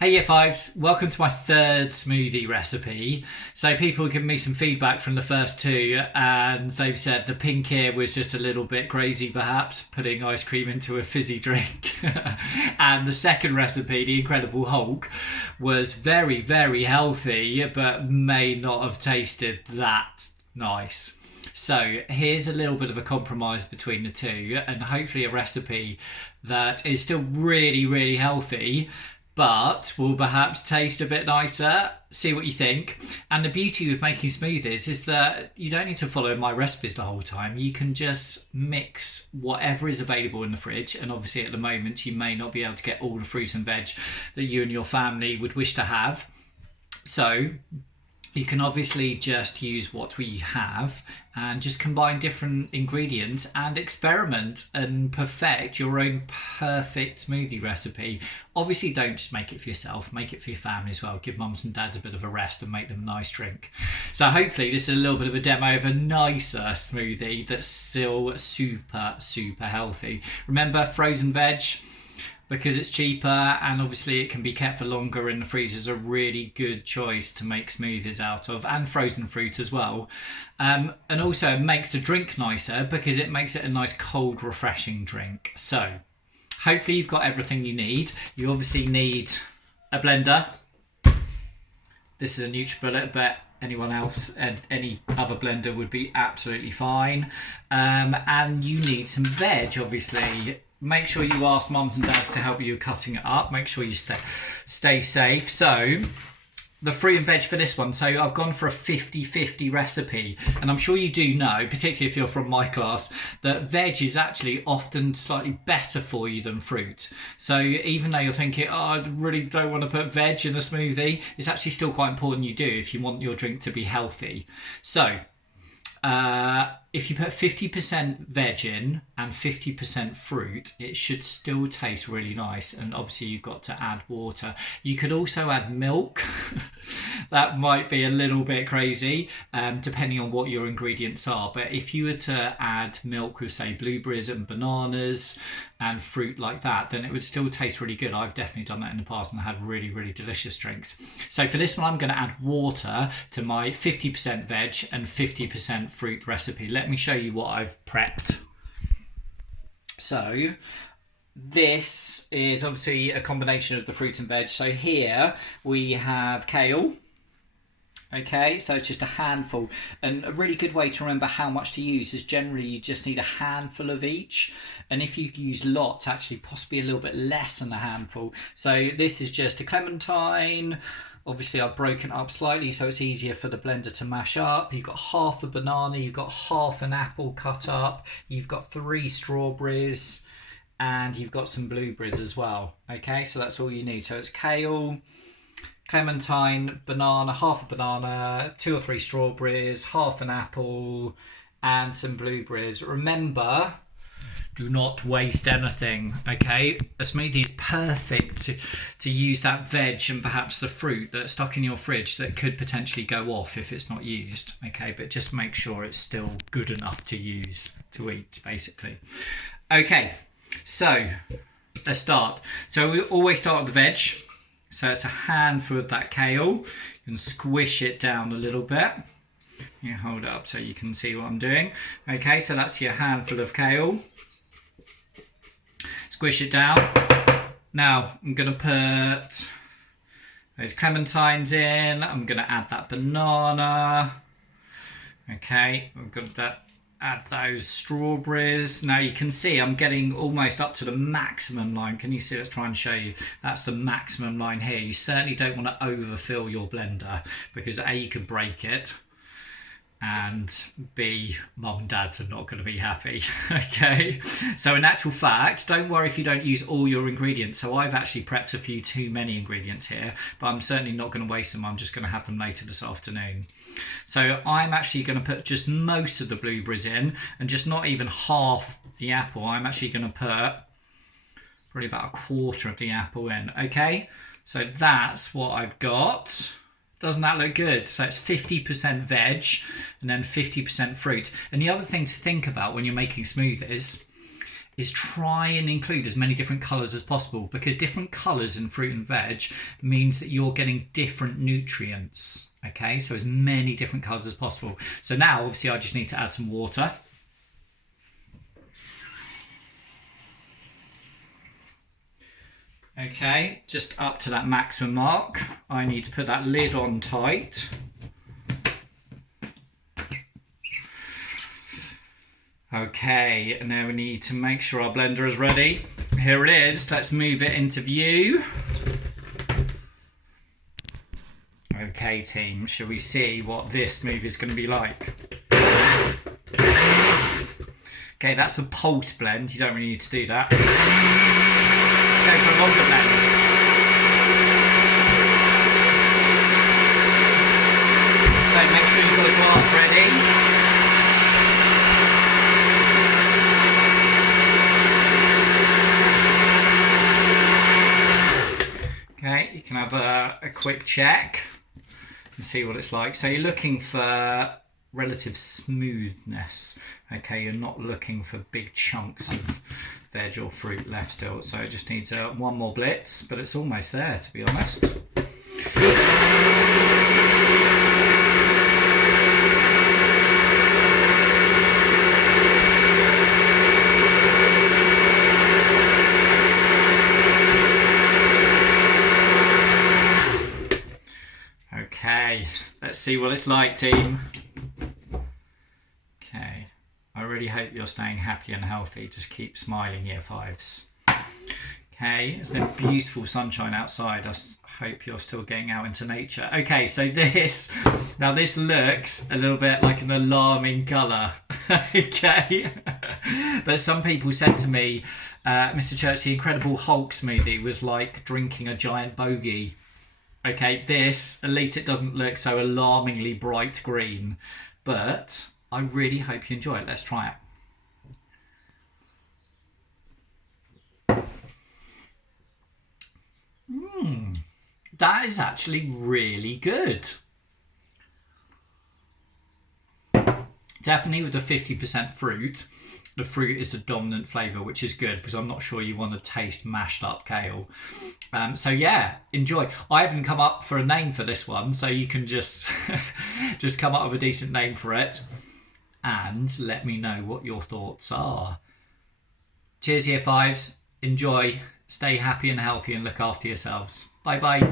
Hey Year Fives, welcome to my third smoothie recipe. So people have given me some feedback from the first two and they've said the pink ear was just a little bit crazy perhaps, putting ice cream into a fizzy drink. And the second recipe, the Incredible Hulk, was very, very healthy but may not have tasted that nice. So here's a little bit of a compromise between the two and hopefully a recipe that is still really, really healthy but will perhaps taste a bit nicer. See what you think. And the beauty with making smoothies is that you don't need to follow my recipes the whole time. You can just mix whatever is available in the fridge, and obviously at the moment you may not be able to get all the fruit and veg that you and your family would wish to have. So you can obviously just use what we have and just combine different ingredients and experiment and perfect your own perfect smoothie recipe. Obviously, don't just make it for yourself, make it for your family as well. Give mums and dads a bit of a rest and make them a nice drink. So hopefully this is a little bit of a demo of a nicer smoothie that's still super, super healthy. Remember, frozen veg, because it's cheaper and obviously it can be kept for longer in the freezer, is a really good choice to make smoothies out of, and frozen fruit as well. And also it makes the drink nicer because it makes it a nice cold refreshing drink. So hopefully you've got everything you need. You obviously need a blender. This is a NutriBullet, but anyone else and any other blender would be absolutely fine. And you need some veg, obviously. Make sure you ask mums and dads to help you cutting it up. Make sure you stay safe. So the fruit and veg for this one. So I've gone for a 50-50 recipe. And I'm sure you do know, particularly if you're from my class, that veg is actually often slightly better for you than fruit. So even though you're thinking, oh, I really don't want to put veg in a smoothie, it's actually still quite important you do if you want your drink to be healthy. So if you put 50% veg in and 50% fruit, it should still taste really nice. And obviously you've got to add water. You could also add milk. That might be a little bit crazy, depending on what your ingredients are. But if you were to add milk with, say, blueberries and bananas and fruit like that, then it would still taste really good. I've definitely done that in the past and had really, really delicious drinks. So for this one, I'm going to add water to my 50% veg and 50% fruit recipe. Let me show you what I've prepped. So this is obviously a combination of the fruit and veg. So here we have kale. Okay, so it's just a handful. And a really good way to remember how much to use is generally you just need a handful of each. And if you use lots, actually possibly a little bit less than a handful. So this is just a clementine. Obviously I've broken it up slightly so it's easier for the blender to mash up. You've got half a banana, you've got half an apple cut up, you've got 3 strawberries, and you've got some blueberries as well. Okay, so that's all you need. So it's kale, clementine, banana, half a banana, 2 or 3 strawberries, half an apple, and some blueberries. Remember, do not waste anything, okay? A smoothie is perfect to use that veg and perhaps the fruit that's stuck in your fridge that could potentially go off if it's not used, okay? But just make sure it's still good enough to use, to eat, basically. Okay, so let's start. So we always start with the veg. So it's a handful of that kale. You can squish it down a little bit. You hold it up so you can see what I'm doing. Okay, so that's your handful of kale. Squish it down. Now I'm going to put those clementines in. I'm going to add that banana. Okay, I'm going to add those strawberries. Now you can see I'm getting almost up to the maximum line. Can you see? Let's try and show you. That's the maximum line here. You certainly don't want to overfill your blender because A, you could break it, and B, mum and dads are not going to be happy. Okay, so in actual fact, don't worry if you don't use all your ingredients. So I've actually prepped a few too many ingredients here, but I'm certainly not going to waste them. I'm just going to have them later this afternoon. So I'm actually going to put just most of the blueberries in and just not even half the apple. I'm actually going to put probably about a quarter of the apple in. Okay, so that's what I've got. Doesn't that look good? So it's 50% veg and then 50% fruit. And the other thing to think about when you're making smoothies is try and include as many different colours as possible, because different colours in fruit and veg means that you're getting different nutrients. Okay, so as many different colours as possible. So now obviously I just need to add some water. Okay, just up to that maximum mark. I need to put that lid on tight. Okay, and now we need to make sure our blender is ready. Here it is. Let's move it into view. Okay, team, shall we see what this smoothie is going to be like? Okay, that's a pulse blend. You don't really need to do that. Let's go for a longer blend. So make sure you've got a glass ready. Okay, you can have a quick check and see what it's like. So you're looking for relative smoothness. Okay, you're not looking for big chunks of veg or fruit left still. So it just needs one more blitz, but it's almost there, to be honest. Okay, let's see what it's like, team. Okay, I really hope you're staying happy and healthy. Just keep smiling, year fives. Okay, there's no beautiful sunshine outside. I hope you're still getting out into nature. Okay, so this looks a little bit like an alarming colour. Okay, but some people said to me, Mr. Church, the Incredible Hulk smoothie was like drinking a giant bogey. Okay, this, at least it doesn't look so alarmingly bright green, but I really hope you enjoy it. Let's try it. That is actually really good. Definitely with the 50% fruit. The fruit is the dominant flavour, which is good because I'm not sure you want to taste mashed up kale. So yeah, enjoy. I haven't come up for a name for this one, so you can just come up with a decent name for it and let me know what your thoughts are. Cheers, year fives. Enjoy. Stay happy and healthy and look after yourselves. Bye bye.